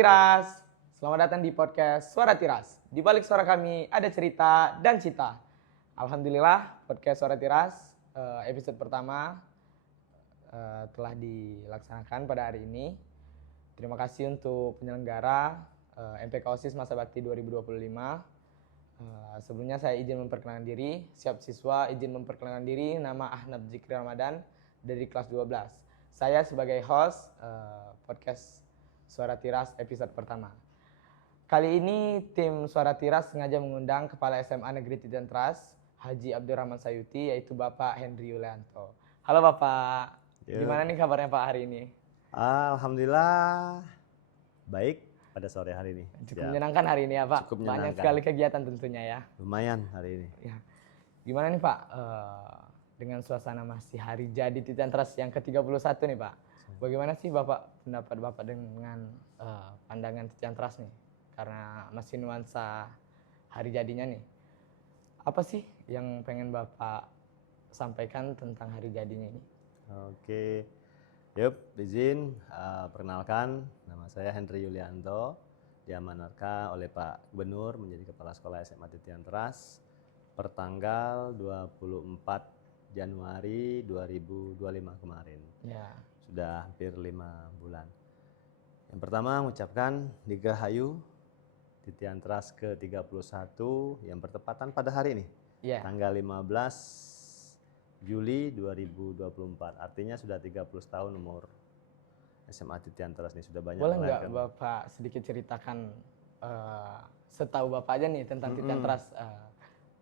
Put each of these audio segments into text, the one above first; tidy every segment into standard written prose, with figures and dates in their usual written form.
Tiras, selamat datang di podcast Suara Tiras. Di balik suara kami ada cerita dan cita. Alhamdulillah, podcast Suara Tiras episode pertama telah dilaksanakan pada hari ini. Terima kasih untuk penyelenggara MPK OSIS Masa Bakti 2025. Sebelumnya saya izin memperkenalkan diri, siap siswa izin memperkenalkan diri, nama Ahnab Zikri Ramadan dari kelas 12. Saya sebagai host podcast Suara Tiras episode pertama. Kali ini tim Suara Tiras sengaja mengundang Kepala SMA Negeri Titian-Tras, Haji Abdurrahman Sayuti, yaitu Bapak Henry Yulianto. Halo Bapak, gimana nih kabarnya Pak hari ini? Alhamdulillah baik pada sore hari ini. Cukup menyenangkan hari ini ya Pak? Cukup Banyak menyenangkan. sekali kegiatan tentunya ya. Lumayan hari ini. Ya. Gimana nih Pak, dengan suasana masih hari jadi Titian-Tras yang ke-31 nih Pak? Bagaimana sih pendapat Bapak dengan pandangan Titian-Tras nih? Karena masih nuansa hari jadinya nih. Apa sih yang pengen Bapak sampaikan tentang hari jadinya ini? Oke, yuk izin perkenalkan, nama saya Henry Yulianto, diamanatkan oleh Pak Gubernur menjadi Kepala Sekolah SMA Titian-Tras per tanggal 24 Januari 2025 kemarin. Ya. Sudah hampir 5 bulan. Yang pertama mengucapkan Dirgahayu Titian-Tras ke-31 yang bertepatan pada hari ini, tanggal 15 Juli 2024. Artinya sudah 30 tahun umur SMA Titian-Tras ini, sudah banyak. Boleh nggak Bapak sedikit ceritakan setahu Bapak aja nih tentang Titian-Tras,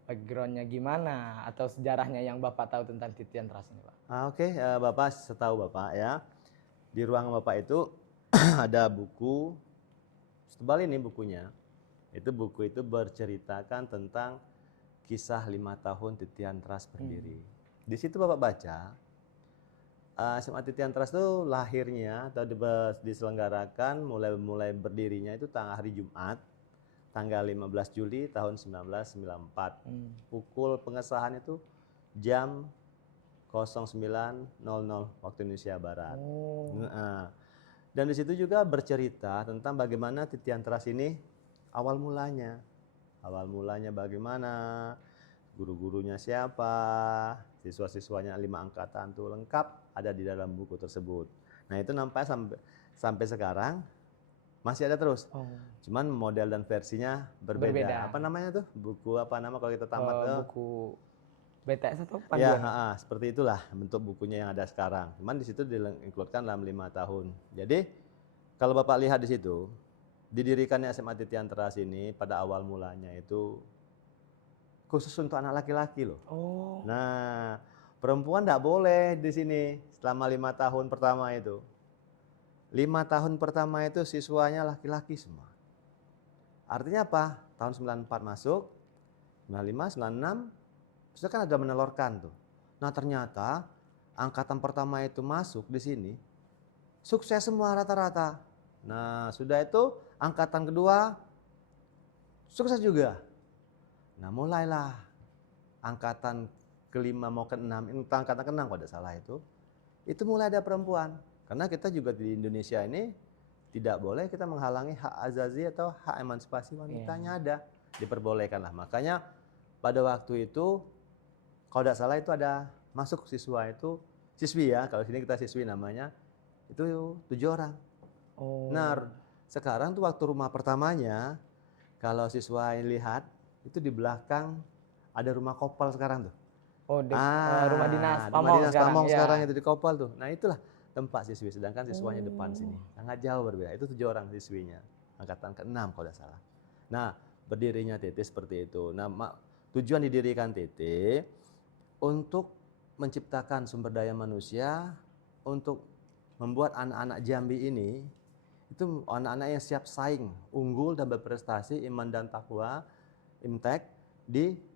backgroundnya gimana atau sejarahnya yang Bapak tahu tentang Titian-Tras ini Pak? Oke, Bapak setahu Bapak ya, di ruang Bapak itu ada buku, setebal ini bukunya. Buku itu berceritakan tentang kisah 5 tahun Titian-Tras berdiri. Di situ Bapak baca, SMA Titian-Tras itu lahirnya atau diselenggarakan mulai berdirinya itu hari Jumat, tanggal 15 Juli tahun 1994. Pukul pengesahan itu jam 09.00 waktu Indonesia Barat. Dan di situ juga bercerita tentang bagaimana Titian-Tras ini awal mulanya bagaimana, guru-gurunya siapa, siswa-siswanya 5 angkatan tuh lengkap ada di dalam buku tersebut. Nah itu nampaknya sampai sekarang masih ada terus. Cuman model dan versinya berbeda. Apa namanya tuh? Buku apa nama kalau kita tamat tuh? Buku BTS atau panduan? Ya, seperti itulah bentuk bukunya yang ada sekarang. Cuman di situ diinkludkan dalam 5 tahun. Jadi kalau Bapak lihat di situ, didirikannya SMA Titian-Tras ini pada awal mulanya itu khusus untuk anak laki-laki loh. Nah, perempuan tidak boleh di sini selama 5 tahun pertama itu. 5 tahun pertama itu siswanya laki-laki semua. Artinya apa? Tahun 94 masuk, 95, 96, sudah kan ada menelurkan tuh. Nah ternyata angkatan pertama itu masuk di sini, sukses semua rata-rata. Nah sudah itu angkatan kedua sukses juga. Nah mulailah angkatan kelima mau ke-6, angkatan ke-6 kalau tidak salah itu mulai ada perempuan. Karena kita juga di Indonesia ini tidak boleh kita menghalangi hak azazi atau hak emansipasi wanitanya ada, diperbolehkanlah. Makanya pada waktu itu kalau tidak salah itu ada masuk siswi ya, kalau sini kita siswi namanya, itu 7 orang. Nah sekarang tuh waktu rumah pertamanya, kalau siswa lihat, itu di belakang ada rumah kopal sekarang tuh. Rumah dinas Pamong sekarang itu di kopal tuh. Nah itulah tempat siswi, sedangkan siswanya depan sini. Sangat jauh berbeda, itu 7 orang siswinya, angkatan ke-6 kalau tidak salah. Nah berdirinya TT seperti itu. Nah tujuan didirikan TT untuk menciptakan sumber daya manusia, untuk membuat anak-anak Jambi ini, itu anak-anak yang siap saing, unggul dan berprestasi, iman dan takwa, imtek,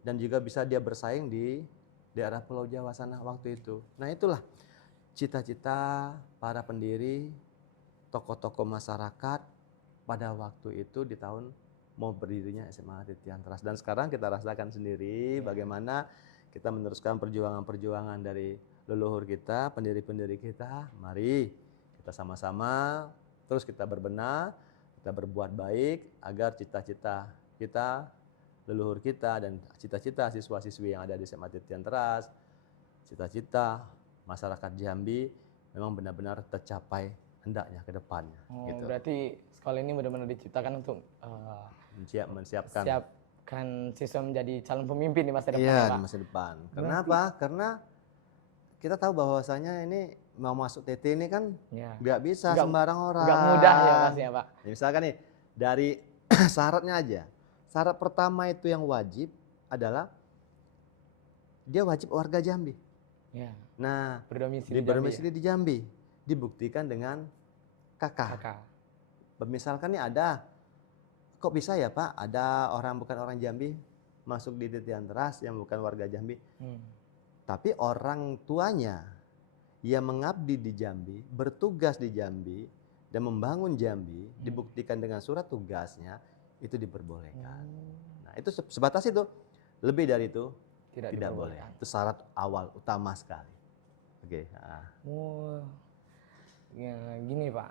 dan juga bisa dia bersaing di daerah Pulau Jawa sana waktu itu. Nah itulah cita-cita para pendiri, tokoh-tokoh masyarakat pada waktu itu di tahun mau berdirinya SMA Titian-Tras. Dan sekarang kita rasakan sendiri bagaimana kita meneruskan perjuangan-perjuangan dari leluhur kita, pendiri-pendiri kita. Mari kita sama-sama terus kita berbenah, Kita berbuat baik agar cita-cita kita, leluhur kita, dan cita-cita siswa-siswi yang ada di SMA Titian Teras, cita-cita masyarakat Jambi memang benar-benar tercapai hendaknya ke depannya. Gitu. Berarti sekolah ini benar-benar diciptakan untuk Menyiapkan. siapkan siswa menjadi calon pemimpin di masa depan. Iya, ya, Pak? di masa depan. Kenapa? Karena kita tahu bahwasanya ini mau masuk TT ini kan Ya. nggak bisa Nggak- sembarang orang. Nggak mudah ya pastinya, Pak. Ya, misalkan nih dari syaratnya aja. Syarat pertama itu yang wajib adalah dia wajib warga Jambi. Ya. Nah, Berdomisili berdomisili di Jambi, dibuktikan dengan kakak. Kakak. Misalkan nih ada, kok bisa ya Pak, ada bukan orang Jambi masuk di Titian Teras yang bukan warga Jambi, tapi orang tuanya yang mengabdi di Jambi, bertugas di Jambi dan membangun Jambi, dibuktikan dengan surat tugasnya, itu diperbolehkan. Nah, itu sebatas itu. Lebih dari itu tidak boleh. Itu syarat awal utama sekali. Oke. Ya, gini Pak,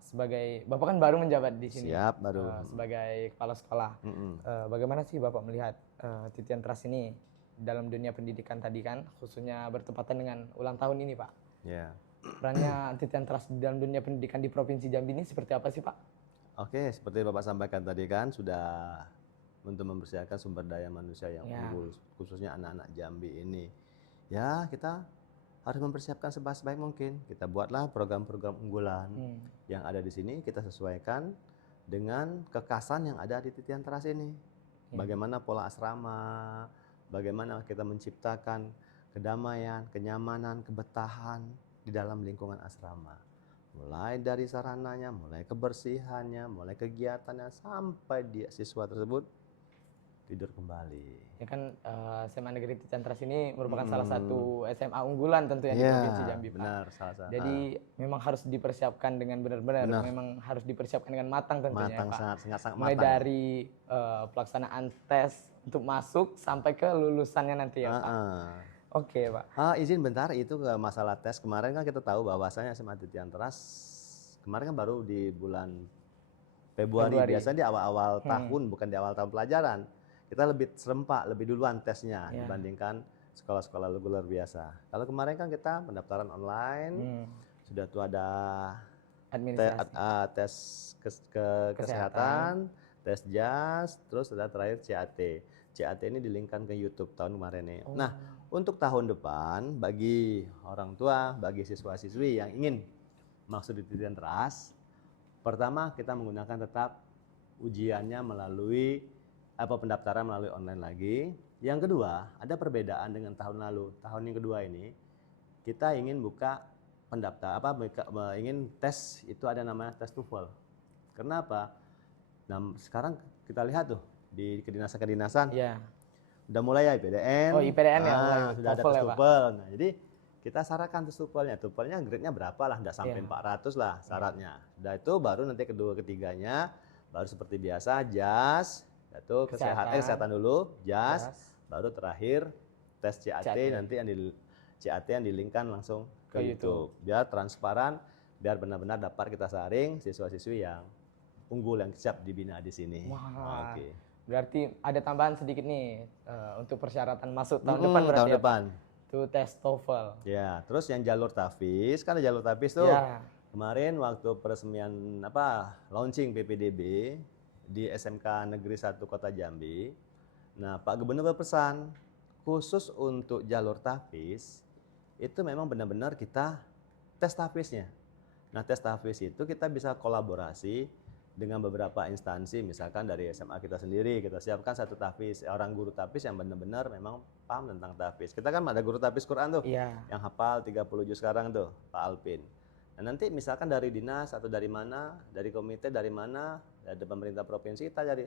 sebagai Bapak kan baru menjabat di sini. Siap, baru. Sebagai kepala sekolah. Bagaimana sih Bapak melihat Titian Teras ini dalam dunia pendidikan tadi kan, khususnya bertepatan dengan ulang tahun ini Pak? Ya. Perannya Titian Teras di dalam dunia pendidikan di Provinsi Jambi ini seperti apa sih Pak? Oke, seperti Bapak sampaikan tadi kan, sudah untuk mempersiapkan sumber daya manusia yang unggul, khususnya anak-anak Jambi ini. Ya, kita harus mempersiapkan sebaik mungkin. Kita buatlah program-program unggulan yang ada di sini, kita sesuaikan dengan kekasan yang ada di Titian Teras ini. Bagaimana pola asrama, bagaimana kita menciptakan kedamaian, kenyamanan, kebetahan di dalam lingkungan asrama. Mulai dari sarananya, mulai kebersihannya, mulai kegiatannya, sampai dia siswa tersebut tidur kembali. Ya kan SMA Negeri Titian Teras ini merupakan salah satu SMA unggulan tentunya di Provinsi Jambi, Pak. Benar, salah satu. Jadi memang harus dipersiapkan dengan benar-benar, memang harus dipersiapkan dengan matang tentunya, matang, Pak. sangat Mulai matang. dari pelaksanaan tes untuk masuk sampai ke lulusannya nanti ya, Pak. Oke, Pak. Izin bentar, itu ke masalah tes. Kemarin kan kita tahu bahwasanya SMA Titian Teras kemarin kan baru di bulan Februari. Biasanya di awal-awal tahun, bukan di awal tahun pelajaran. Kita lebih serempak, lebih duluan tesnya dibandingkan sekolah-sekolah luar biasa. Kalau kemarin kan kita pendaftaran online, sudah tuh ada tes kesehatan, tes JAS, terus ada terakhir CAT. CAT ini dilingkan ke YouTube tahun kemarin nih. Nah, untuk tahun depan bagi orang tua, bagi siswa-siswi yang ingin masuk di Titian Teras, pertama kita menggunakan tetap ujiannya melalui pendaftaran melalui online lagi. Yang kedua, ada perbedaan dengan tahun lalu. Tahun yang kedua ini kita ingin buka ingin tes, itu ada namanya tes TOEFL. Kenapa? Nah, sekarang kita lihat tuh di kedinasan-kedinasan. Udah mulai ya IPDN. IPDN ya, sudah ada tes TOEFL. Nah, jadi kita syaratkan tes TOEFL-nya. TOEFL-nya grade-nya berapa lah, enggak sampai 400 lah syaratnya. Udah itu baru nanti kedua ketiganya baru seperti biasa JAS, itu kesehatan dulu, JAS, baru terakhir tes CAT. Nanti CAT yang dilingkan langsung ke YouTube. Biar transparan, biar benar-benar dapat kita saring siswa-siswi yang unggul yang siap dibina di sini. Oke. Berarti ada tambahan sedikit nih untuk persyaratan masuk tahun depan berarti. Tahun depan. Itu tes TOEFL. Ya, terus yang jalur TAFIS, kan ada jalur TAFIS tuh. Kemarin waktu peresmian launching PPDB di SMK Negeri 1 Kota Jambi. Nah, Pak Gubernur berpesan khusus untuk jalur TAFIS itu memang benar-benar kita tes TAFISnya. Nah, tes TAFIS itu kita bisa kolaborasi dengan beberapa instansi, misalkan dari SMA kita sendiri, kita siapkan satu TAFIS, orang guru TAFIS yang benar-benar memang paham tentang TAFIS. Kita kan ada guru TAFIS Quran tuh, yang hafal 30 juz sekarang tuh, Pak Alpin. Nah, nanti misalkan dari dinas atau dari mana, dari komite dari mana, dari pemerintah provinsi kita jadi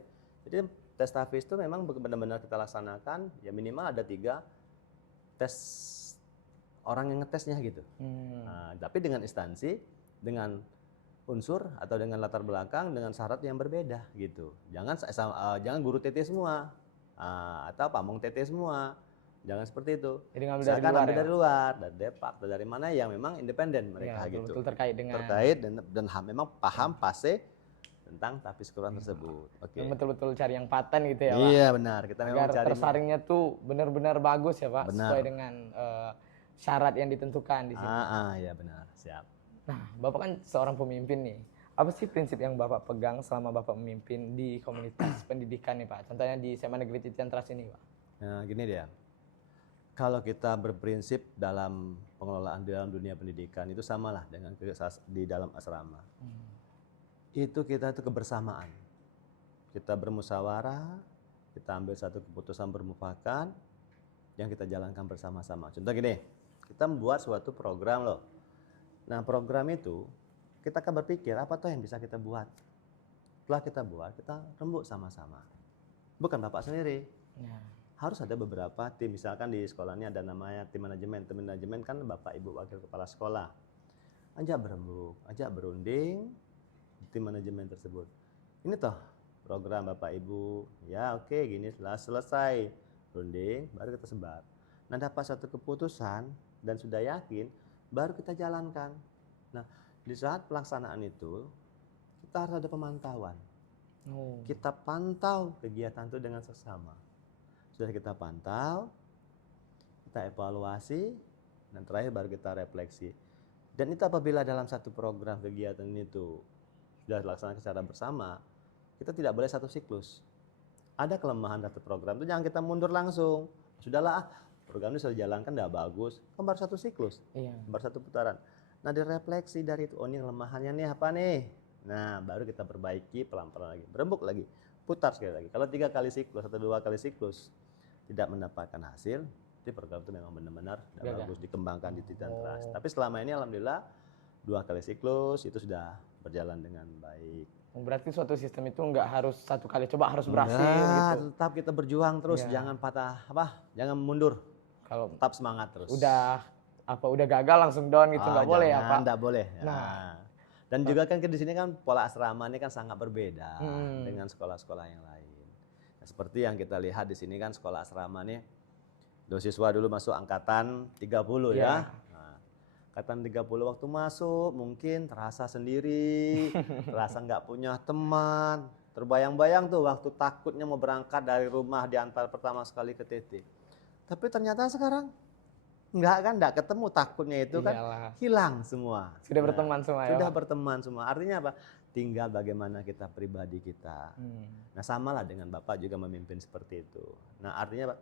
tes TAFIS itu memang benar-benar kita laksanakan, ya minimal ada 3 tes orang yang ngetesnya gitu. Nah, tapi dengan instansi, dengan unsur atau dengan latar belakang, dengan syarat yang berbeda gitu. Jangan guru TT semua atau pamong TT semua. Jangan seperti itu. Jadi ngambil dari luar, dari Depak atau dari mana yang memang independen mereka gitu. Betul terkait dengan memang paham, fase tentang tahfiz Quran tersebut. Oke. Dan betul-betul cari yang paten gitu ya Pak. Iya benar, kita memang Agar cari tersaringnya tuh benar-benar bagus ya Pak, Benar. sesuai dengan syarat yang ditentukan di sini. ya benar, siap. Nah, Bapak kan seorang pemimpin nih. Apa sih prinsip yang Bapak pegang selama Bapak memimpin di komunitas pendidikan nih Pak? Contohnya di SMA Negeri Titian Trust ini Pak. Nah, gini dia. Kalau kita berprinsip dalam pengelolaan di dalam dunia pendidikan itu samalah dengan di dalam asrama. Itu kita itu kebersamaan. Kita bermusyawarah, kita ambil satu keputusan bermufakat yang kita jalankan bersama-sama. Contoh gini, kita membuat suatu program loh. Nah, program itu kita akan berpikir apa tuh yang bisa kita buat. Setelah kita buat, kita rembuk sama-sama. Bukan Bapak sendiri. Ya. Harus ada beberapa tim, misalkan di sekolah ini ada namanya tim manajemen. Tim manajemen kan Bapak Ibu Wakil Kepala Sekolah. Ajak berembuk, ajak berunding tim manajemen tersebut. Ini toh program Bapak Ibu, ya oke gini setelah selesai runding baru kita sebar. Nah dapat satu keputusan dan sudah yakin baru kita jalankan. Nah di saat pelaksanaan itu kita harus ada pemantauan. Kita pantau kegiatan itu dengan seksama. Sudah kita pantau, kita evaluasi, dan terakhir baru kita refleksi. Dan itu apabila dalam satu program kegiatan itu sudah dilaksanakan secara bersama, kita tidak boleh satu siklus. Ada kelemahan satu program itu jangan kita mundur langsung. Sudahlah, program ini sudah dijalankan, tidak bagus, kan baru satu siklus, baru satu putaran. Nah direfleksi dari itu, oh ini kelemahannya nih apa nih? Nah baru kita perbaiki pelan-pelan lagi, berembuk lagi, putar sekali lagi. Kalau 3 kali siklus atau 2 kali siklus tidak mendapatkan hasil, itu program itu memang benar-benar bagus dikembangkan di Titian Trust. Tapi selama ini alhamdulillah 2 kali siklus itu sudah berjalan dengan baik. Berarti suatu sistem itu nggak harus 1 kali coba harus berhasil gitu. Tetap kita berjuang terus, jangan patah jangan mundur. Kalau tetap semangat terus. Udah gagal langsung down gitu nggak boleh ya Pak? Nggak boleh. Dan juga kan di sini kan pola asrama ini kan sangat berbeda dengan sekolah-sekolah yang lain. Seperti yang kita lihat di sini kan sekolah asrama nih, siswa dulu masuk angkatan 30 ya. Nah, angkatan 30 waktu masuk mungkin terasa sendiri, terasa nggak punya teman. Terbayang-bayang tuh waktu takutnya mau berangkat dari rumah diantar pertama sekali ke TT. Tapi ternyata sekarang nggak ketemu, takutnya itu kan hilang semua. Sudah berteman semua ya. Sudah berteman semua. Artinya apa? Tinggal bagaimana kita pribadi kita. Nah samalah dengan Bapak juga memimpin seperti itu. Nah artinya Pak,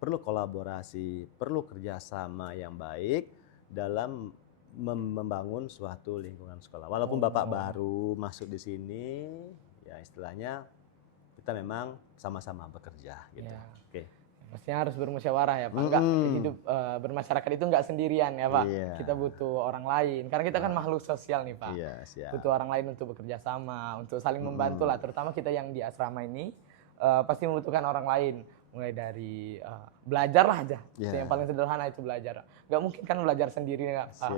perlu kolaborasi, perlu kerjasama yang baik dalam membangun suatu lingkungan sekolah. Walaupun Bapak baru masuk di sini, ya istilahnya kita memang sama-sama bekerja gitu. Ya. Oke. Pastinya harus bermusyawarah ya Pak. Enggak hidup bermasyarakat itu nggak sendirian ya Pak. Kita butuh orang lain. Karena kita kan makhluk sosial nih Pak. Butuh orang lain untuk bekerja sama, untuk saling membantu lah. Terutama kita yang di asrama ini pasti membutuhkan orang lain. Mulai dari belajar lah aja. Yang paling sederhana itu belajar. Nggak mungkin kan belajar sendiri nggak Pak.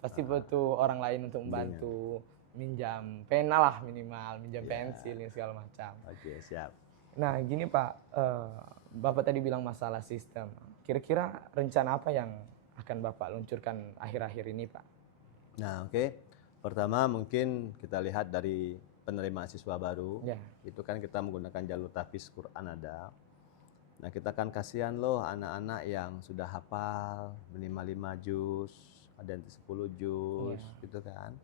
Pasti butuh orang lain untuk membantu. Minjam pena lah minimal, minjam pensil, segala macam. Oke, siap. Nah gini Pak, Bapak tadi bilang masalah sistem. Kira-kira rencana apa yang akan Bapak luncurkan akhir-akhir ini Pak? Nah oke, pertama mungkin kita lihat dari penerimaan siswa baru. Itu kan kita menggunakan jalur tahfiz Quran ada. Nah kita kan kasihan loh anak-anak yang sudah hafal minimal 5 juz, ada yang 10 juz gitu kan.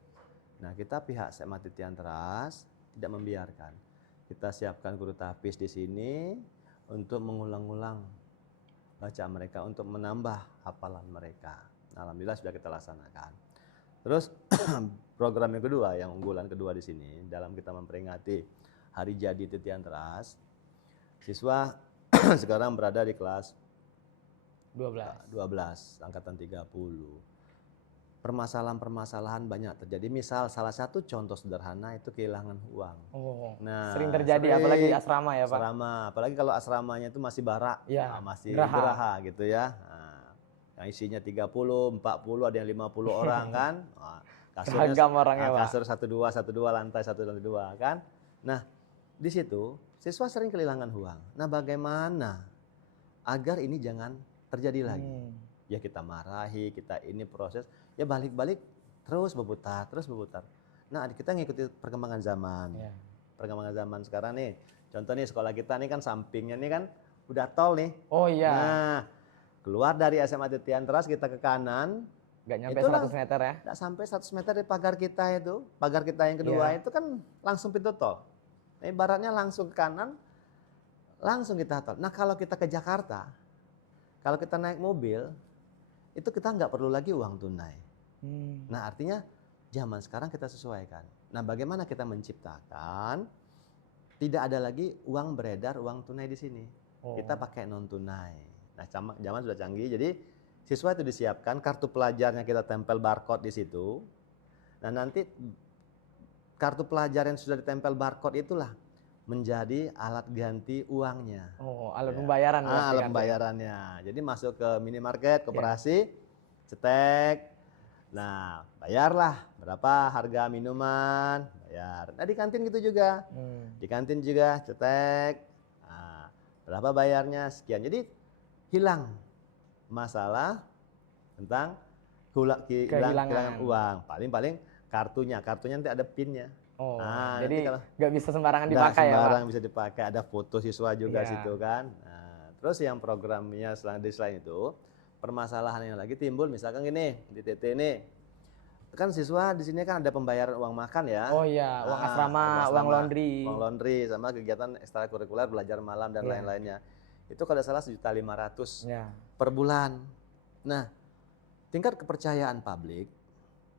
Nah kita pihak SMA Titian Trust tidak membiarkan. Kita siapkan guru tahfiz di sini untuk mengulang-ulang baca mereka, untuk menambah hafalan mereka. Nah, alhamdulillah sudah kita laksanakan. Terus program yang kedua, yang unggulan kedua di sini, dalam kita memperingati Hari Jadi Titian Trust, siswa sekarang berada di kelas 12, angkatan 30. Permasalahan-permasalahan banyak terjadi. Misal salah satu contoh sederhana itu kehilangan uang. Nah, sering terjadi apalagi di asrama ya Pak. Asrama, apalagi kalau asramanya itu masih barak, masih geraha gitu ya. Nah, yang isinya 30, 40, ada yang 50 orang kan. Nah, kasur 12 lantai 1 lantai 2 kan. Nah, di situ siswa sering kehilangan uang. Nah, bagaimana agar ini jangan terjadi lagi? Ya kita marahi, kita ini proses, ya balik-balik terus berputar. Nah kita ngikuti perkembangan zaman. perkembangan zaman sekarang nih. Contoh nih sekolah kita nih kan sampingnya nih kan udah tol nih. Oh iya. Nah, keluar dari SMA Titian Teras kita ke kanan, Nggak nyampe itulah 100 meter ya. nggak sampai 100 meter dari pagar kita itu. Pagar kita yang kedua Iya. itu kan langsung pintu tol. Nah, ibaratnya langsung ke kanan, langsung kita tol. Nah kalau kita ke Jakarta, kalau kita naik mobil, itu kita nggak perlu lagi uang tunai. Nah artinya zaman sekarang kita sesuaikan. Nah bagaimana kita menciptakan tidak ada lagi uang beredar, uang tunai di sini. Kita pakai non tunai. Nah zaman sudah canggih, jadi siswa itu disiapkan kartu pelajarnya kita tempel barcode di situ. Nah nanti kartu pelajar yang sudah ditempel barcode itulah menjadi alat ganti uangnya. Oh, alat pembayaran. Alat pembayarannya. Jadi masuk ke minimarket, koperasi, cetek. Nah, bayarlah berapa harga minuman, bayar. Nah, di kantin gitu juga. Di kantin juga cetek. Nah, berapa bayarnya? Sekian. Jadi hilang masalah tentang kehilangan uang. Paling kartunya nanti ada PIN-nya. Oh, nah, jadi nggak bisa sembarangan dipakai ya, Pak? Sembarang bisa dipakai, ada foto siswa juga situ kan. Nah, terus yang programnya selain itu, permasalahan yang lagi timbul misalkan gini, di TT ini, kan siswa di sini kan ada pembayaran uang makan ya. Oh iya, uang asrama, uang laundry. Uang laundry, sama kegiatan ekstrakurikuler, belajar malam dan lain-lainnya. Itu kalau salah 1.500.000 per bulan. Nah, tingkat kepercayaan publik,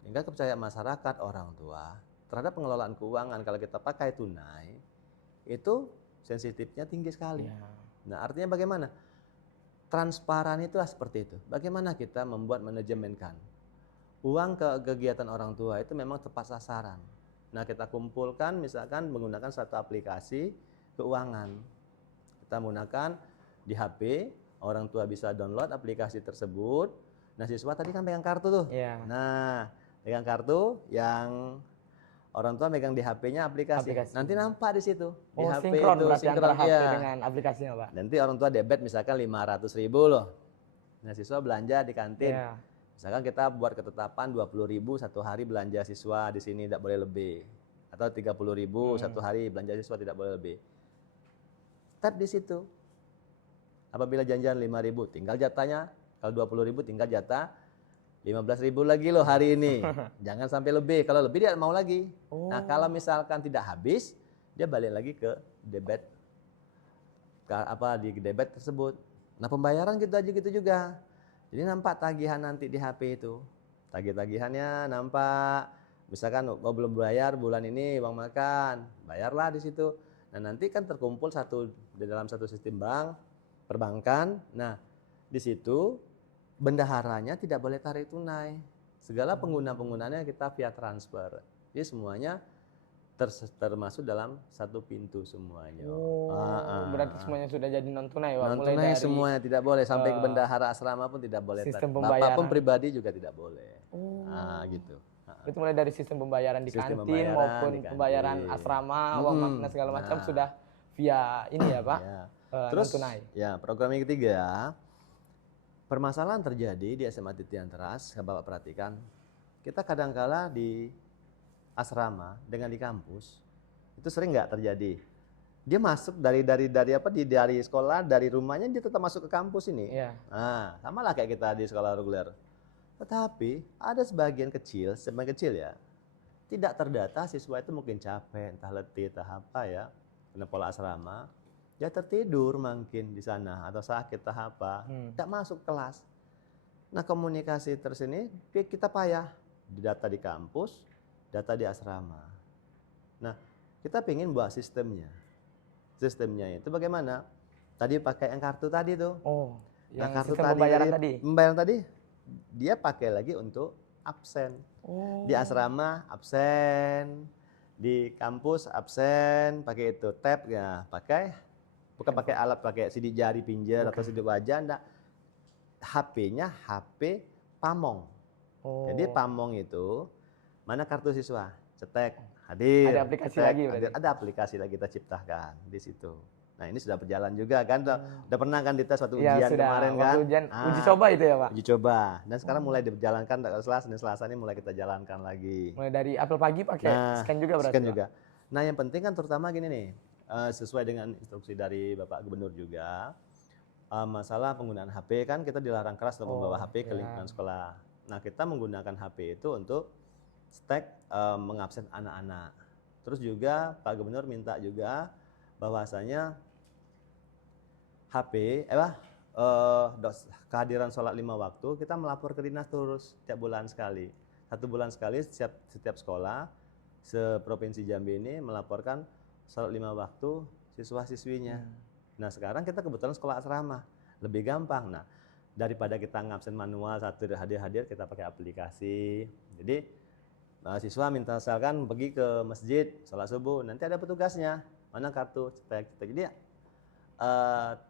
tingkat kepercayaan masyarakat, orang tua, terhadap pengelolaan keuangan kalau kita pakai tunai itu sensitifnya tinggi sekali. Nah artinya bagaimana? Transparan itulah seperti itu. Bagaimana kita membuat manajemenkan uang ke kegiatan orang tua itu memang tepat sasaran. Nah kita kumpulkan misalkan menggunakan satu aplikasi keuangan. Kita menggunakan di HP, orang tua bisa download aplikasi tersebut. Nah siswa tadi kan pegang kartu tuh. Nah pegang kartu yang orang tua megang di HP-nya aplikasi. Nanti nampak di situ. Di HP sinkron itu berarti antara HP dengan aplikasinya, Pak. Nanti orang tua debit misalkan 500.000 loh. Nah, siswa belanja di kantin. Misalkan kita buat ketetapan 20.000 satu hari belanja siswa di sini tidak boleh lebih. Atau 30.000 satu hari belanja siswa tidak boleh lebih. Tap di situ. Apabila janjian 5.000 tinggal jatahnya. Kalau 20.000 tinggal jatah 15.000 lagi loh hari ini. Jangan sampai lebih. Kalau lebih dia mau lagi. Nah kalau misalkan tidak habis, dia balik lagi ke debit, di debit tersebut. Nah pembayaran gitu juga. Jadi nampak tagihan nanti di HP itu. Tagihannya nampak. Misalkan belum bayar bulan ini uang makan, bayarlah di situ. Nah nanti kan terkumpul di dalam satu sistem bank, perbankan. Nah di situ bendaharanya tidak boleh tarik tunai. Segala penggunanya kita via transfer. Jadi semuanya termasuk dalam satu pintu semuanya. Berarti semuanya sudah jadi non tunai, Pak. Non tunai semuanya tidak boleh, sampai ke bendahara asrama pun tidak boleh. Sistem Bapak pun pribadi juga tidak boleh. Gitu. Itu mulai dari sistem pembayaran di kantin maupun pembayaran asrama, uang makan segala macam sudah via ini ya, Pak. Terus non tunai. Ya, program yang ketiga. Permasalahan terjadi di SMA Titian Teras, Bapak perhatikan, kita kadangkala di asrama dengan di kampus itu sering nggak terjadi. Dia masuk dari sekolah, dari rumahnya dia tetap masuk ke kampus ini. Nah, sama lah kayak kita di sekolah reguler. Tetapi ada sebagian kecil ya, tidak terdata siswa itu mungkin capek, entah letih, entah apa ya, karena pola asrama. Dia tertidur mungkin di sana atau sakit atau apa, tidak masuk kelas. Nah komunikasi tersini kita payah, data di kampus, data di asrama. Nah kita ingin buat sistemnya. Sistemnya itu bagaimana? Tadi pakai yang kartu tadi tuh. Yang kartu pembayaran tadi, dia pakai lagi untuk absen. Di asrama absen, di kampus absen, pakai itu tab ya, bukan pakai alat, pakai sidik jari pinjer atau sidik wajah, enggak. HP-nya HP Pamong. Jadi Pamong itu mana kartu siswa, cetek, hadir. Ada aplikasi lagi berarti. Ada aplikasi lagi kita ciptakan di situ. Nah ini sudah berjalan juga kan, udah pernah kan dites waktu ujian kemarin kan. Uji coba itu ya Pak? Uji coba, dan sekarang mulai dijalankan, Selasa ini mulai kita jalankan lagi. Mulai dari apel pagi pakai scan juga berarti? Scan juga. Nah yang penting kan terutama gini nih, sesuai dengan instruksi dari Bapak Gubernur juga, masalah penggunaan HP kan kita dilarang keras untuk membawa HP ke ya. lingkungan sekolah. Nah kita menggunakan HP itu untuk mengabsen anak-anak. Terus juga Pak Gubernur minta juga bahwasanya kehadiran sholat 5 waktu kita melapor ke dinas terus setiap bulan sekali. 1 bulan sekali setiap sekolah seprovinsi Jambi ini melaporkan sholat 5 waktu siswa-siswinya. Nah sekarang kita kebetulan sekolah asrama, lebih gampang. Nah daripada kita ngabsen manual satu hadir-hadir kita pakai aplikasi. Jadi siswa minta misalkan pergi ke masjid sholat subuh, nanti ada petugasnya, mana kartu cetek. Jadi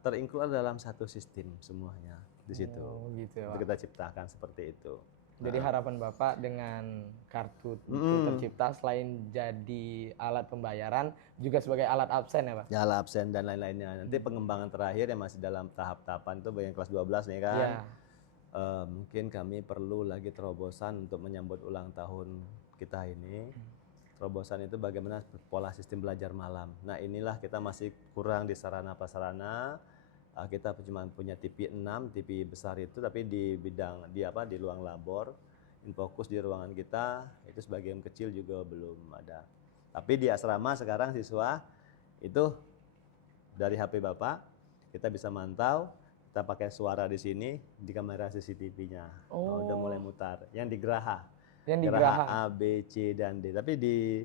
terinclude dalam satu sistem semuanya di situ. Gitu ya, Untuk Pak. kita ciptakan seperti itu. Jadi harapan Bapak dengan kartu itu tercipta selain jadi alat pembayaran juga sebagai alat absen ya, Pak? Ya absen dan lain-lainnya. Nanti pengembangan terakhir yang masih dalam tahap-tahapan itu bagian kelas 12 nih kan. Iya. Mungkin kami perlu lagi terobosan untuk menyambut ulang tahun kita ini. Terobosan itu bagaimana pola sistem belajar malam. Nah inilah kita masih kurang di sarana prasarana. Kita cuma punya TV 6, TV besar itu, tapi di bidang di ruang labor, fokus di ruangan kita itu sebagian kecil juga belum ada. Tapi di asrama sekarang siswa itu dari HP Bapak kita bisa mantau, kita pakai suara di sini di kamera CCTV-nya. Udah mulai mutar. Yang di Geraha. Yang di Geraha A, B, C dan D. Tapi di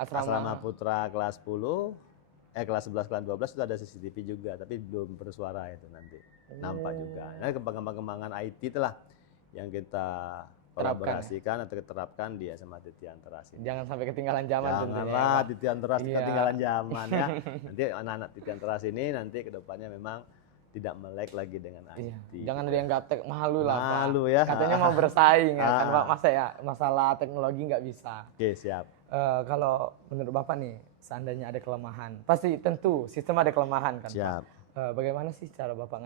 asrama Putra kelas 10 kelas 11, kelas 12 itu ada CCTV juga, tapi belum bersuara itu nanti. Nampak juga. Nah, kembangan-kembangan IT itulah yang kita kolaborasikan atau diterapkan di SMA Titian Teras ini. Jangan sampai ketinggalan zaman tentunya. Janganlah Titian Teras ketinggalan zaman ya. Nanti anak-anak Titian Teras ini nanti kedepannya memang tidak melek lagi dengan IT. Jangan ada yang gaptek, malu lah Pak. Malu ya. Katanya mau bersaing ya kan Pak, masa ya masalah teknologi nggak bisa. Oke siap. Kalau menurut Bapak nih, seandainya ada kelemahan, pasti tentu sistem ada kelemahan kan Siap. Pak. Bagaimana sih cara Bapak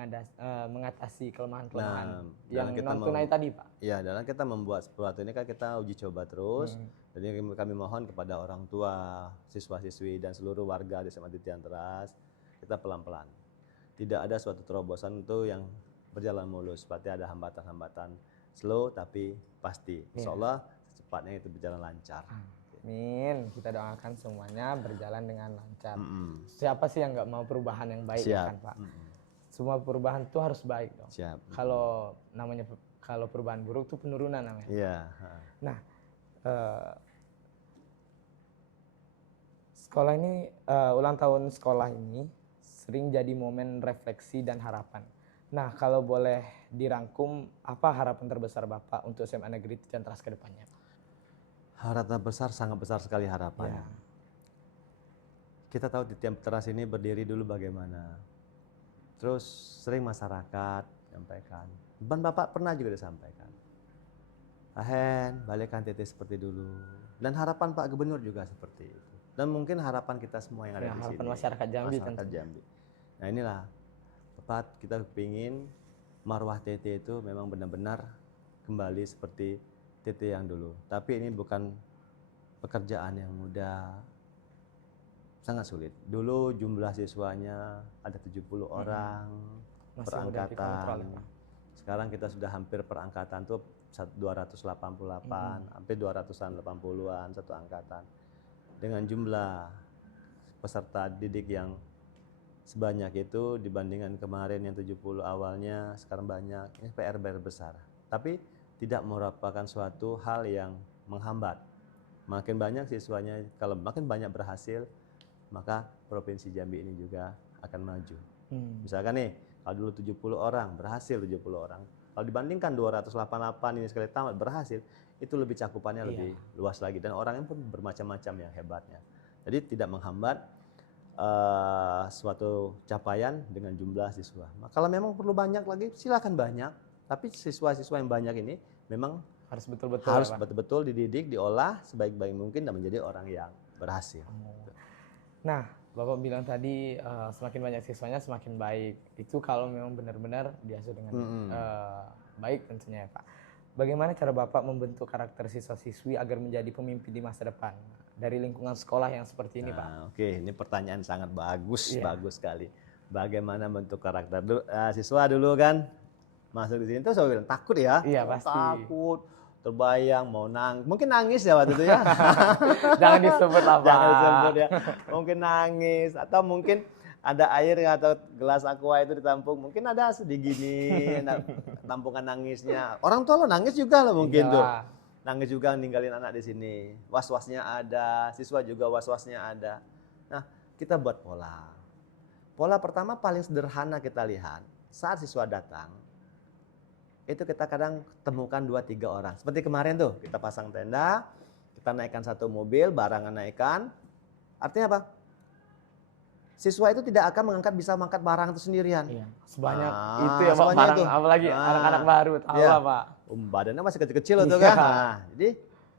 mengatasi kelemahan-kelemahan yang kita non tunai tadi Pak? Iya, dalam kita membuat sesuatu ini kan kita uji coba terus. Jadi kami mohon kepada orang tua, siswa-siswi dan seluruh warga di SMA Titian Teras, kita pelan-pelan. Tidak ada suatu terobosan itu yang berjalan mulus, pasti ada hambatan-hambatan slow tapi pasti. Insya Allah secepatnya itu berjalan lancar. Amin, kita doakan semuanya berjalan dengan lancar. Siapa sih yang nggak mau perubahan yang baik ya kan Pak? Semua perubahan itu harus baik dong. Siap. Kalau perubahan buruk itu penurunan namanya. Iya. Nah, sekolah ini ulang tahun sekolah ini sering jadi momen refleksi dan harapan. Nah, kalau boleh dirangkum, apa harapan terbesar Bapak untuk SMA Negeri Titian Teras ke depannya? Harapan besar, sangat besar sekali harapan. Ya. Kita tahu Titian Teras ini berdiri dulu bagaimana. Terus sering masyarakat menyampaikan. Dan Bapak pernah juga disampaikan. Ahen, balikkan TT seperti dulu. Dan harapan Pak Gubernur juga seperti itu. Dan mungkin harapan kita semua yang ada di sini. Harapan masyarakat Jambi Masyarakat Jambi. Nah inilah, tepat kita ingin marwah TT itu memang benar-benar kembali seperti TT yang dulu. Tapi ini bukan pekerjaan yang mudah, sangat sulit. Dulu jumlah siswanya ada 70 orang per angkatan. Sekarang kita sudah hampir per angkatan tuh 288, hampir 280-an satu angkatan. Dengan jumlah peserta didik yang sebanyak itu dibandingkan kemarin yang 70 awalnya, sekarang banyak. Ini PR besar. Tapi tidak merupakan suatu hal yang menghambat. Makin banyak siswanya, kalau makin banyak berhasil, maka Provinsi Jambi ini juga akan maju. Misalkan nih, kalau dulu 70 orang, berhasil 70 orang. Kalau dibandingkan 288 ini sekali tamat berhasil, itu lebih cakupannya lebih luas lagi. Dan orangnya pun bermacam-macam yang hebatnya. Jadi tidak menghambat suatu capaian dengan jumlah siswa. Kalau memang perlu banyak lagi, silakan banyak. Tapi siswa-siswa yang banyak ini memang harus betul-betul dididik, diolah sebaik-baik mungkin dan menjadi orang yang berhasil. Nah, Bapak bilang tadi semakin banyak siswanya semakin baik. Itu kalau memang benar-benar diasuh dengan baik tentunya ya Pak. Bagaimana cara Bapak membentuk karakter siswa-siswi agar menjadi pemimpin di masa depan? dari lingkungan sekolah yang seperti ini, Pak? Nah, oke, ini pertanyaan sangat bagus, Iya. bagus sekali. Bagaimana bentuk karakter siswa dulu kan masuk di sini tuh saya bilang takut ya, Iya, pasti. takut, terbayang mau mungkin nangis ya waktu itu ya. Jangan disebut lah, Pak. Jangan disebut ya, mungkin nangis atau mungkin ada air atau gelas aqua itu ditampung, mungkin ada sedih gini, tampungan nangisnya. Orang tua lo nangis juga lo mungkin tuh. Iyalah. Nangis juga ninggalin anak di sini. Was-wasnya ada, siswa juga was-wasnya ada. Nah, kita buat pola. Pola pertama paling sederhana kita lihat, saat siswa datang, itu kita kadang temukan 2-3 orang. Seperti kemarin tuh, kita pasang tenda, kita naikkan satu mobil, barangan naikkan. Artinya apa? Siswa itu tidak akan bisa mengangkat barang itu sendirian. Iya, sebanyak Nah, itu ya, Pak, sebanyak barang itu. apalagi Nah, anak-anak baru, tahu iya. lah, Pak. Badannya masih kecil-kecil itu Iya. kan. Nah, jadi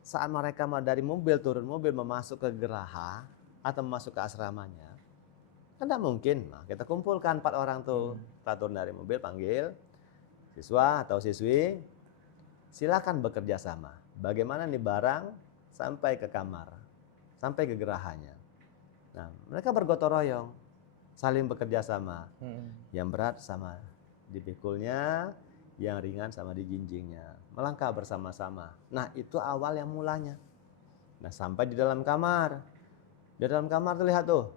saat mereka dari mobil turun mobil memasuk ke geraha atau masuk ke asramanya, kan tidak mungkin. Nah, kita kumpulkan 4 orang tuh, kita turun dari mobil, panggil siswa atau siswi, silakan bekerja sama. Bagaimana nih barang sampai ke kamar, sampai ke gerahanya. Nah, mereka bergotong royong, saling bekerja sama. Yang berat sama dipikulnya, yang ringan sama dijinjingnya. Melangkah bersama-sama. Nah, itu awal yang mulanya. Nah, sampai di dalam kamar. Di dalam kamar tuh lihat tuh.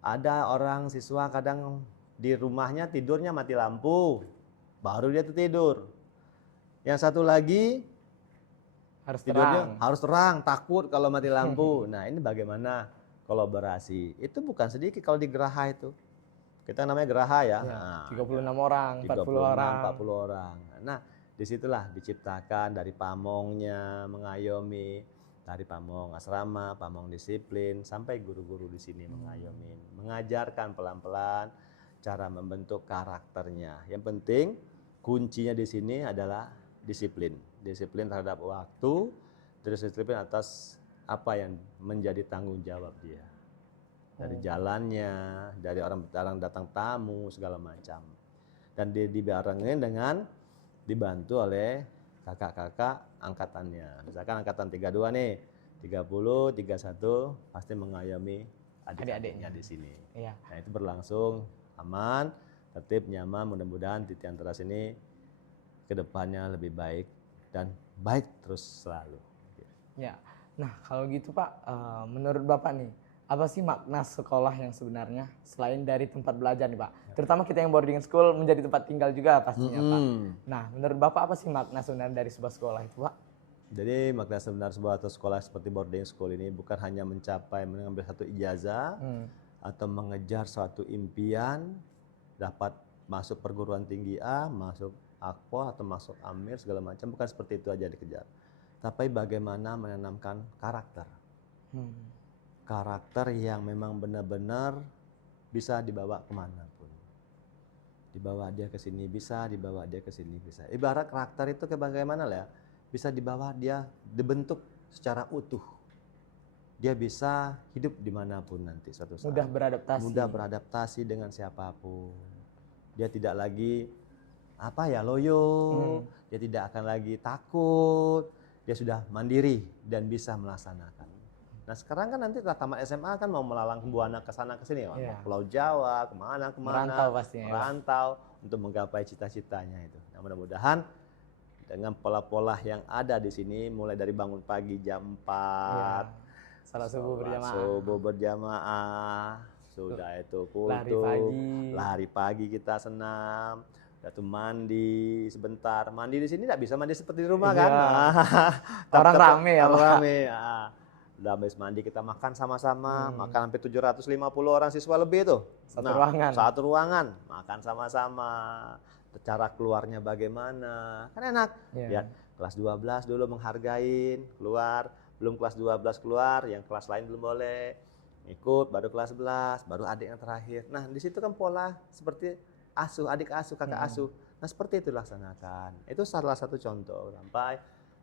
Ada orang siswa kadang di rumahnya tidurnya mati lampu. Baru dia tuh tidur. Yang satu lagi Harus tidurnya terang. harus terang, takut kalau mati lampu. Nah, ini bagaimana kolaborasi? Itu bukan sedikit kalau di geraha itu. Kita namanya geraha ya. Ya, Nah, 36 orang, 40 orang. 40 orang. Nah, disitulah diciptakan dari pamongnya mengayomi, dari pamong asrama, pamong disiplin, sampai guru-guru di sini mengayomi, mengajarkan pelan-pelan cara membentuk karakternya. Yang penting kuncinya di sini adalah disiplin. Disiplin terhadap waktu, terus disiplin atas apa yang menjadi tanggung jawab dia. Dari jalannya, dari orang datang tamu, segala macam. Dan dibarengin dengan dibantu oleh kakak-kakak angkatannya. Misalkan angkatan 32 nih, 30, 31 pasti mengayomi adik-adiknya di sini. Iya. Nah, itu berlangsung aman, tertib, nyaman. Mudah-mudahan di Tianteras ini kedepannya lebih baik dan baik terus selalu. Ya. Nah, kalau gitu Pak, menurut Bapak nih, apa sih makna sekolah yang sebenarnya selain dari tempat belajar nih Pak? Terutama kita yang boarding school menjadi tempat tinggal juga pastinya Pak. Nah, menurut Bapak apa sih makna sebenarnya dari sebuah sekolah itu Pak? Jadi makna sebenar sebuah sekolah seperti boarding school ini bukan hanya mengambil satu ijazah atau mengejar suatu impian, dapat masuk perguruan tinggi A, masuk Akpol atau masuk Amir segala macam, bukan seperti itu aja dikejar. Tapi bagaimana menanamkan karakter. Karakter yang memang benar-benar bisa dibawa kemanapun. Dibawa dia ke sini bisa, dibawa dia ke sini bisa. Ibarat karakter itu bagaimana lah ya, bisa dibawa dia dibentuk secara utuh. Dia bisa hidup dimanapun nanti suatu saat. Mudah beradaptasi. Mudah beradaptasi dengan siapapun. Dia tidak lagi loyo, dia tidak akan lagi takut, dia sudah mandiri dan bisa melaksanakan. Nah sekarang kan nanti tamat SMA kan mau melalang buana ke sana ke sini, Iya. Pulau Jawa, kemana, Merantau pastinya, merantau untuk menggapai cita-citanya itu. Nah mudah-mudahan dengan pola-pola yang ada di sini, mulai dari bangun pagi jam 4, salat subuh berjamaah, subuh berjamaah, sudah itu lari kultum, pagi. lari pagi kita senam, udah mandi sebentar. Mandi di sini tidak bisa mandi seperti di rumah Iya. kan? Orang rame ya, Pak. Rame. Udah habis mandi kita makan sama-sama, makan hampir 750 orang siswa lebih itu. Satu ruangan. Satu ruangan, makan sama-sama. Cara keluarnya bagaimana? Kan enak. Iya. Lihat kelas 12 dulu menghargain, keluar, belum kelas 12 keluar, yang kelas lain belum boleh. Ikut baru kelas 11, baru adik yang terakhir. Nah, di situ kan pola seperti asuh, adik asuh, kakak asuh. Nah, seperti itu laksanakan. Itu salah satu contoh. Sampai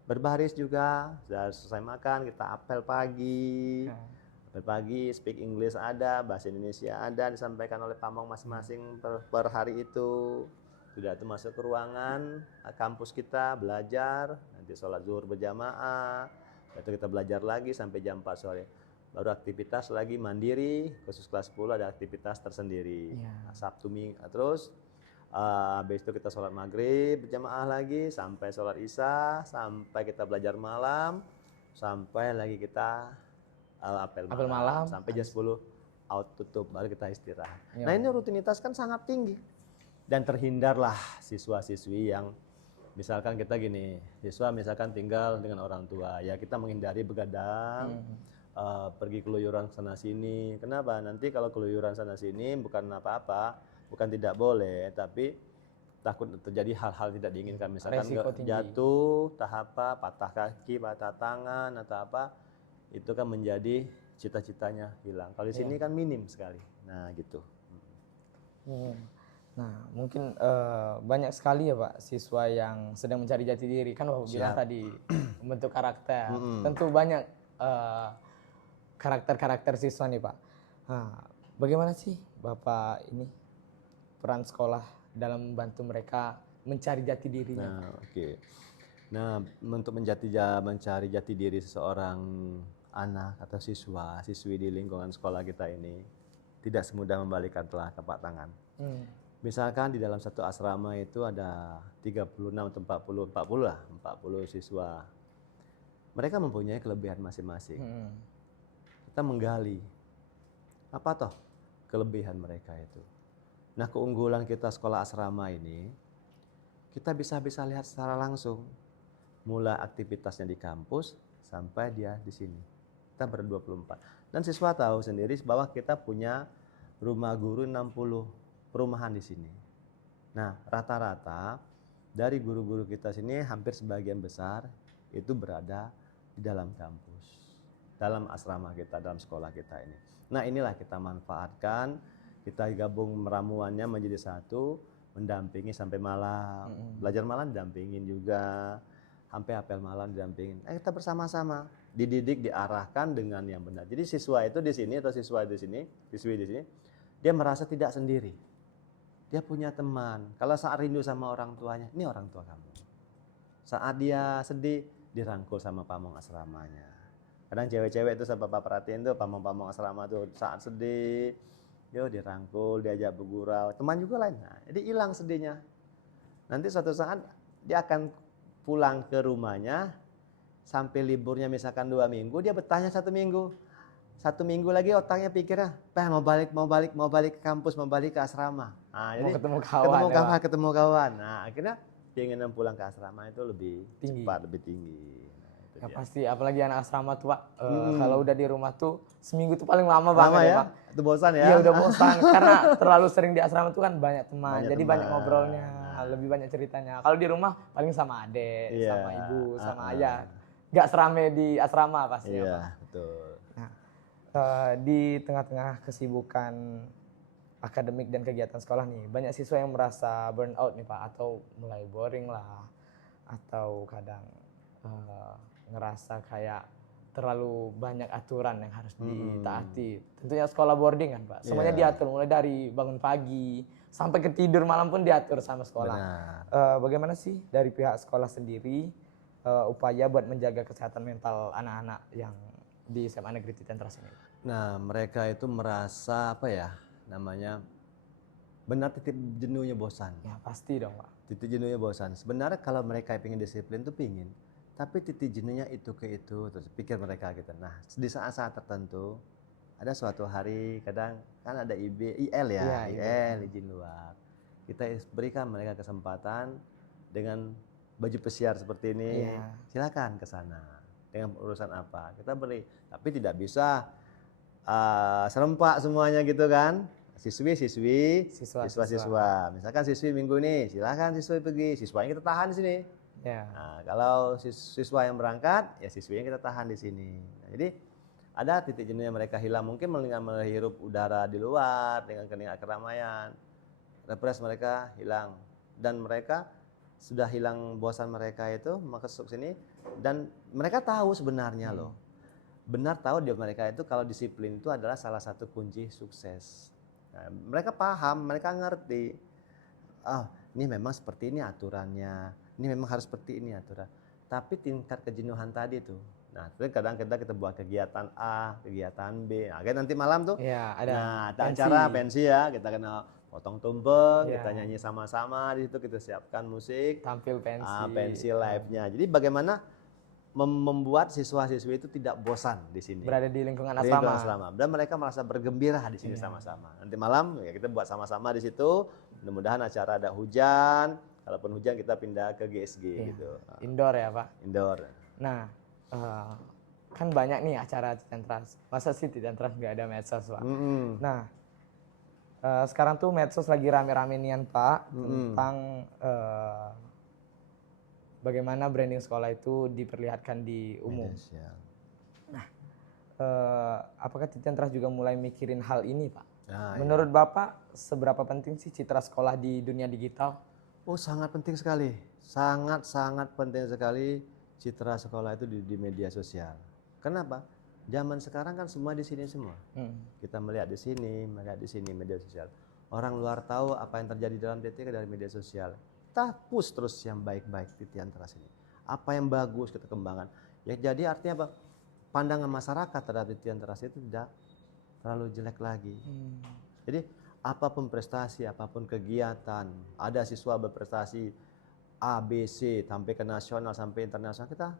berbaris juga, sudah selesai makan, kita apel pagi. Apel pagi, speak English ada, bahasa Indonesia ada, disampaikan oleh pamong masing-masing per hari itu. Sudah itu masuk ke ruangan kampus kita, belajar, nanti sholat zuhur berjamaah, Itu kita belajar lagi sampai jam 4 sore. Baru aktivitas lagi mandiri, khusus kelas 10 ada aktivitas tersendiri. Iya. Sabtu Minggu, terus habis itu kita sholat maghrib berjamaah lagi, sampai sholat isya, sampai kita belajar malam, sampai lagi kita apel Apel malam, malam, sampai jam 10 out tutup, baru kita istirahat. Iya. Nah ini rutinitas kan sangat tinggi. Dan terhindarlah siswa-siswi yang misalkan kita gini, siswa misalkan tinggal dengan orang tua, ya kita menghindari begadang, pergi keluyuran sana sini. Kenapa? Nanti kalau keluyuran sana sini bukan apa-apa, bukan tidak boleh, tapi takut terjadi hal-hal tidak diinginkan. Misalkan Resiko tinggi. jatuh, patah kaki, patah tangan atau apa, itu kan menjadi cita-citanya hilang. Kalau di sini kan minim sekali. Nah gitu. Nah, mungkin banyak sekali ya Pak siswa yang sedang mencari jati diri. Kan Bapak bilang tadi membentuk karakter. Tentu banyak karakter-karakter siswa nih Pak. Nah, bagaimana sih Bapak ini peran sekolah dalam membantu mereka mencari jati dirinya? Nah, oke. Nah, untuk mencari jati diri seseorang anak atau siswi di lingkungan sekolah kita ini tidak semudah membalikkan telapak tangan. Misalkan di dalam satu asrama itu ada 36 atau 40 siswa. Mereka mempunyai kelebihan masing-masing. Kita menggali apa toh kelebihan mereka itu. Nah, keunggulan kita sekolah asrama ini kita bisa lihat secara langsung. Mulai aktivitasnya di kampus sampai dia di sini. Kita ber-24. Dan siswa tahu sendiri bahwa kita punya rumah guru 60 perumahan di sini. Nah, rata-rata dari guru-guru kita sini hampir sebagian besar itu berada di dalam kampus, dalam asrama kita, dalam sekolah kita ini. Nah, inilah kita manfaatkan, kita gabung meramuannya menjadi satu, mendampingi sampai malam. Belajar malam didampingin juga, sampai apel malam didampingin. Kita bersama-sama dididik, diarahkan dengan yang benar. Jadi siswa itu di sini atau siswi di sini, dia merasa tidak sendiri. Dia punya teman. Kalau saat rindu sama orang tuanya, ini orang tua kamu. Saat dia sedih, dirangkul sama pamong asramanya. Kadang cewek-cewek itu sama bapak perhatiin tuh pamong-pamong asrama tuh saat sedih, yo dirangkul, diajak bergurau. Teman juga lain. Nah, jadi hilang sedihnya. Nanti suatu saat dia akan pulang ke rumahnya, sampai liburnya misalkan 2 minggu, dia bertanya 1 minggu. 1 minggu lagi otaknya pikirnya, mau balik ke kampus, mau balik ke asrama. Nah, jadi ketemu kawan. ketemu kawan. Nah, akhirnya keinginan pulang ke asrama itu lebih Tinggi. cepat, lebih tinggi. Nah, itu Ya dia. pasti, apalagi anak asrama tuh Pak. Kalau udah di rumah tuh seminggu tuh paling lama banget ya Pak. Itu bosan ya? Iya udah bosan karena terlalu sering di asrama tuh kan banyak teman, jadi Banyak banyak teman. ngobrolnya, lebih banyak ceritanya. Kalau di rumah paling sama adik, Iya, sama ibu, sama ayah. Gak serame di asrama pasti ya Pak. Iya, betul. Di tengah-tengah kesibukan akademik dan kegiatan sekolah nih, banyak siswa yang merasa burn out nih Pak, atau mulai boring lah, atau kadang ngerasa kayak terlalu banyak aturan yang harus ditaati. Tentunya sekolah boarding kan Pak, semuanya diatur mulai dari bangun pagi sampai ke tidur malam pun diatur sama sekolah. Bagaimana sih dari pihak sekolah sendiri upaya buat menjaga kesehatan mental anak-anak yang di SMA Negeri Titian Teras ini? Nah, mereka itu merasa benar titik jenuhnya bosan. Ya pasti dong Pak. Titik jenuhnya bosan. Sebenarnya kalau mereka ingin disiplin tuh pingin, tapi titik jenuhnya itu ke itu, terus pikir mereka gitu. Nah, di saat-saat tertentu, ada suatu hari kadang kan ada IL ya, IL izin luar. Kita berikan mereka kesempatan dengan baju pesiar seperti ini, silakan ke sana. Dengan urusan apa kita beri, tapi tidak bisa serempak semuanya gitu kan. Siswa-siswa. Misalkan siswi minggu ini, silakan siswi pergi, siswanya kita tahan di sini. Nah, kalau siswa yang berangkat, ya siswi yang kita tahan di sini. Nah, jadi ada titik jenuh yang mereka hilang, mungkin menghirup udara di luar dengan keramaian, refresh mereka hilang, dan mereka sudah hilang bosan mereka itu masuk sini, dan mereka tahu sebenarnya loh, benar tahu dia mereka itu kalau disiplin itu adalah salah satu kunci sukses. Nah, mereka paham, mereka ngerti. Ini memang seperti ini aturannya, ini memang harus seperti ini aturan. Tapi tingkat kejenuhan tadi tuh Nah, terus kadang kita buat kegiatan A, kegiatan B. Nah, kayak nanti malam tuh. Iya, ada Nah, ada pensi. acara pensi ya. Kita kena potong tumpeng, Iya. kita nyanyi sama-sama di situ, kita siapkan musik, Tampil pensi. pensi live-nya. Jadi bagaimana membuat siswa-siswi itu tidak bosan di sini. Berada di lingkungan Di lingkungan asrama. asrama. Dan mereka merasa bergembira di sini sama-sama. Nanti malam ya kita buat sama-sama di situ. Mudah-mudahan acara ada hujan. Kalaupun hujan kita pindah ke GSG gitu. Indoor ya Pak. Indoor. Nah, kan banyak nih acara Titentras. Masa sih Titentras nggak ada medsos Pak? Nah, sekarang tuh medsos lagi rame-rame nian Pak tentang bagaimana branding sekolah itu diperlihatkan di umum. Nah, apakah Titentras juga mulai mikirin hal ini Pak? Menurut Bapak, seberapa penting sih citra sekolah di dunia digital? Oh, sangat penting sekali. Sangat penting sekali citra sekolah itu di media sosial. Kenapa? Zaman sekarang kan semua di sini semua. Kita melihat di sini media sosial. Orang luar tahu apa yang terjadi dalam DTK dari media sosial. Kita push terus yang baik-baik di Titentras ini. Apa yang bagus kita kembangkan. Ya jadi artinya apa? Pandangan masyarakat terhadap Titentras itu tidak terlalu jelek lagi. Jadi apapun prestasi, apapun kegiatan, ada siswa berprestasi A, B, C, sampai ke nasional, sampai internasional, kita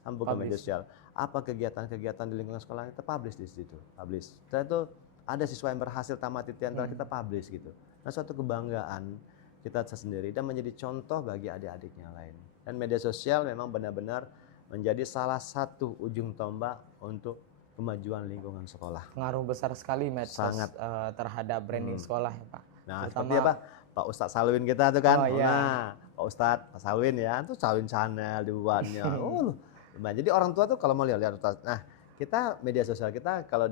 sambung ke media sosial. Apa kegiatan-kegiatan di lingkungan sekolah, kita publish di situ. Setelah itu ada siswa yang berhasil tamat Titentras, kita publish gitu. Nah, suatu kebanggaan kita sendiri dan menjadi contoh bagi adik-adik yang lain. Dan media sosial memang benar-benar menjadi salah satu ujung tombak untuk kemajuan lingkungan sekolah. Pengaruh besar sekali medsos terhadap branding sekolah ya Pak. Nah, seperti apa? Pak Ustadz Salwin kita tuh kan. Oh, iya. Nah, Pak Ustadz Salwin ya, itu Salwin Channel dibuatnya. Jadi orang tua tuh kalau mau lihat nah, kita media sosial kita kalau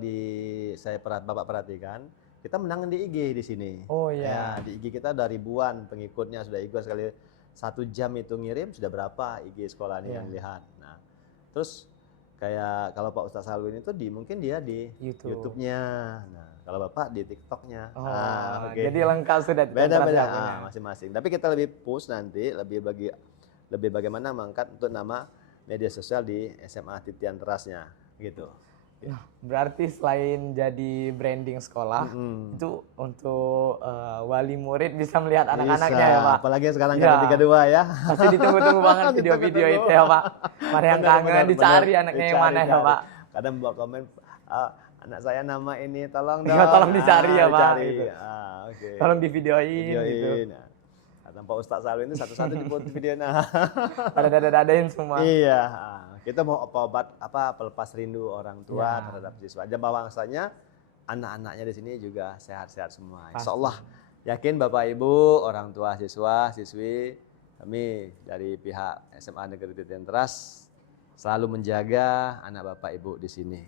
Bapak perhatikan, kita menangin di IG di sini. Oh iya. Ya, di IG kita ada ribuan pengikutnya, sudah ikut sekali 1 jam itu ngirim sudah berapa IG sekolah ini yang lihat. Nah, terus kayak kalau Pak Ustadz Salwin itu mungkin dia di YouTube-nya. Nah, kalau Bapak di TikTok-nya. Jadi lengkap sudah beda-beda masing-masing. Tapi kita lebih push nanti lebih bagaimana mengangkat untuk nama media sosial di SMA Titentras-nya gitu. Nah, berarti selain jadi branding sekolah, itu untuk wali murid bisa melihat anak-anaknya ya Pak? Apalagi sekarang kan 32 ya. Pasti ditunggu-tunggu banget video-video itu ya Pak. Mana yang kangen dicari anaknya yang mana ya Pak? Kadang buat komen, anak saya nama ini tolong dong. Ya, tolong dicari ya Pak. Gitu. Tolong divideoin. Gitu. Kata Pak Ustadz Salwin itu satu-satu dibuat video. Dadain semua. Iya. Kita mau pelepas rindu orang tua terhadap siswa. Dan bahwasanya anak-anaknya di sini juga sehat-sehat semua. Insya Allah yakin Bapak Ibu, orang tua siswa, siswi, kami dari pihak SMA Negeri Titentras selalu menjaga anak Bapak Ibu di sini.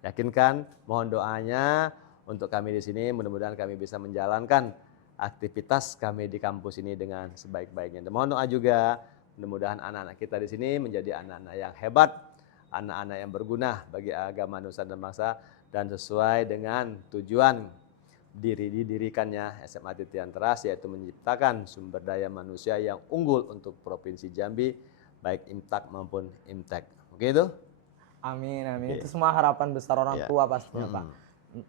Yakinkan, mohon doanya untuk kami di sini. Mudah-mudahan kami bisa menjalankan aktivitas kami di kampus ini dengan sebaik-baiknya. Dan mohon doa juga. Mudah-mudahan anak-anak kita di sini menjadi anak-anak yang hebat, anak-anak yang berguna bagi agama nusa dan bangsa dan sesuai dengan tujuan didirikannya SMA Titentras, yaitu menciptakan sumber daya manusia yang unggul untuk Provinsi Jambi, baik IMTAK maupun IMTEK. Oke itu? Amin. Itu semua harapan besar orang tua pastinya Pak.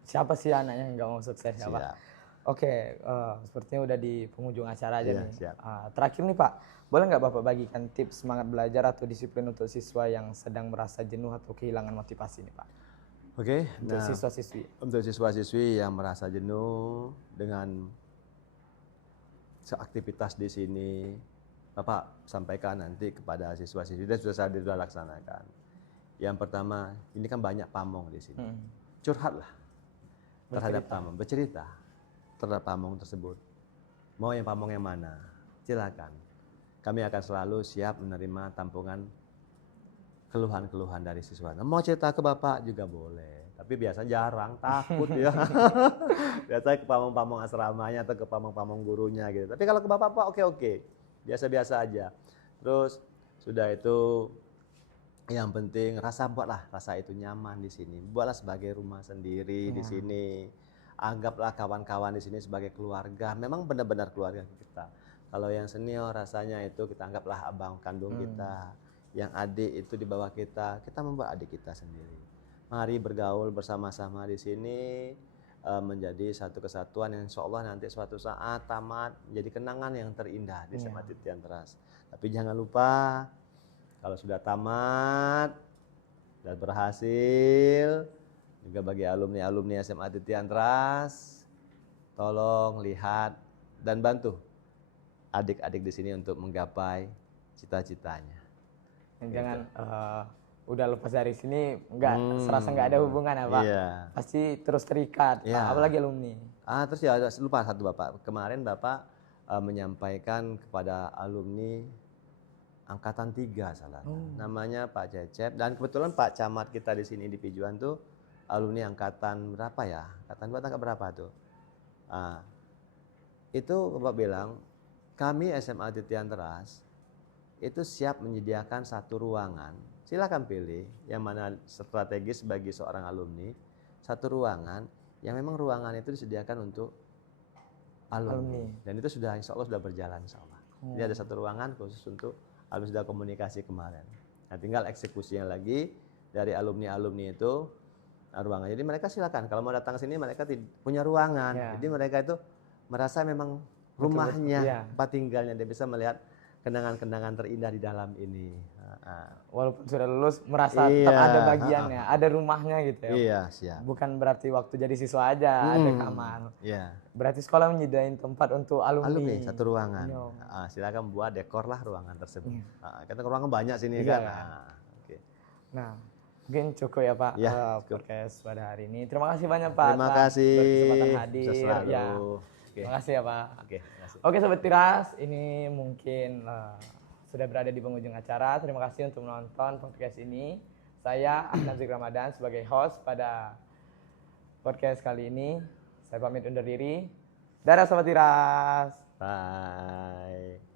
Siapa sih anaknya yang nggak mau sukses ya Pak? Oke, sepertinya udah di penghujung acara aja nih. Terakhir nih Pak, boleh nggak Bapak bagikan tips semangat belajar atau disiplin untuk siswa yang sedang merasa jenuh atau kehilangan motivasi nih Pak? Oke, untuk siswa-siswi. Untuk siswa-siswi yang merasa jenuh dengan aktivitas di sini, Bapak sampaikan nanti kepada siswa-siswi dan sudah laksanakan. Yang pertama, ini kan banyak pamong di sini. Curhatlah terhadap pamong, bercerita terhadap pamong tersebut. Mau yang pamong yang mana? Silakan. Kami akan selalu siap menerima tampungan keluhan-keluhan dari siswa. Mau cerita ke Bapak juga boleh, tapi biasanya jarang, takut ya. Biasanya ke pamong-pamong asramanya atau ke pamong-pamong gurunya gitu. Tapi kalau ke Bapak oke, biasa-biasa aja. Terus sudah itu yang penting buatlah rasa itu nyaman di sini. Buatlah sebagai rumah sendiri di sini. Anggaplah kawan-kawan di sini sebagai keluarga. Memang benar-benar keluarga kita. Kalau yang senior rasanya itu kita anggaplah abang kandung kita. yang adik itu di bawah kita membuat adik kita sendiri. Mari bergaul bersama-sama di sini, menjadi satu kesatuan yang insya Allah nanti suatu saat tamat menjadi kenangan yang terindah di SMA Titian Teras. Tapi jangan lupa kalau sudah tamat dan berhasil, juga bagi alumni-alumni SMA Titian Teras, tolong lihat dan bantu adik-adik di sini untuk menggapai cita-citanya. Jangan udah lepas dari sini serasa nggak ada hubungan ya Pak. Iya. Pasti terus terikat, Iya. apalagi alumni. Terus ya lupa satu Bapak. Kemarin Bapak menyampaikan kepada alumni angkatan 3 salah. Namanya Pak Cecep, dan kebetulan Pak Camat kita di sini di Pijuan tuh alumni angkatan berapa ya? Angkatan berapa tuh? Itu Bapak bilang, kami SMA Titian Teras itu siap menyediakan satu ruangan. Silakan pilih yang mana strategis bagi seorang alumni. Satu ruangan yang memang ruangan itu disediakan untuk alumni. Dan itu sudah insya Allah sudah berjalan insya Allah. Jadi ada satu ruangan khusus untuk alumni, sudah komunikasi kemarin. Nah tinggal eksekusinya lagi dari alumni-alumni itu ruangan. Jadi mereka silakan kalau mau datang sini mereka punya ruangan. Jadi mereka itu merasa memang rumahnya, tempat tinggalnya, dia bisa melihat kenangan-kenangan terindah di dalam ini. Walaupun sudah lulus merasa tetap ada bagiannya, ada rumahnya gitu ya. Iya, siap. Bukan berarti waktu jadi siswa aja ada kamar. Iya. Berarti sekolah menyediain tempat untuk alumni. Satu ruangan. Silakan buat dekor lah ruangan tersebut. Kita ruangan banyak sini kan. Oke. Nah, mungkin cukup ya Pak podcast pada hari ini. Terima kasih banyak Pak. Terima kasih. Berkesempatan hadir. Ya. Terima kasih ya Pak. Makasih. Oke Sobat Tiras, ini mungkin sudah berada di penghujung acara. Terima kasih untuk menonton podcast ini. Saya Ahmad Zik Ramadan sebagai host pada podcast kali ini. Saya pamit undur diri. Dadah Sobat Tiras. Bye.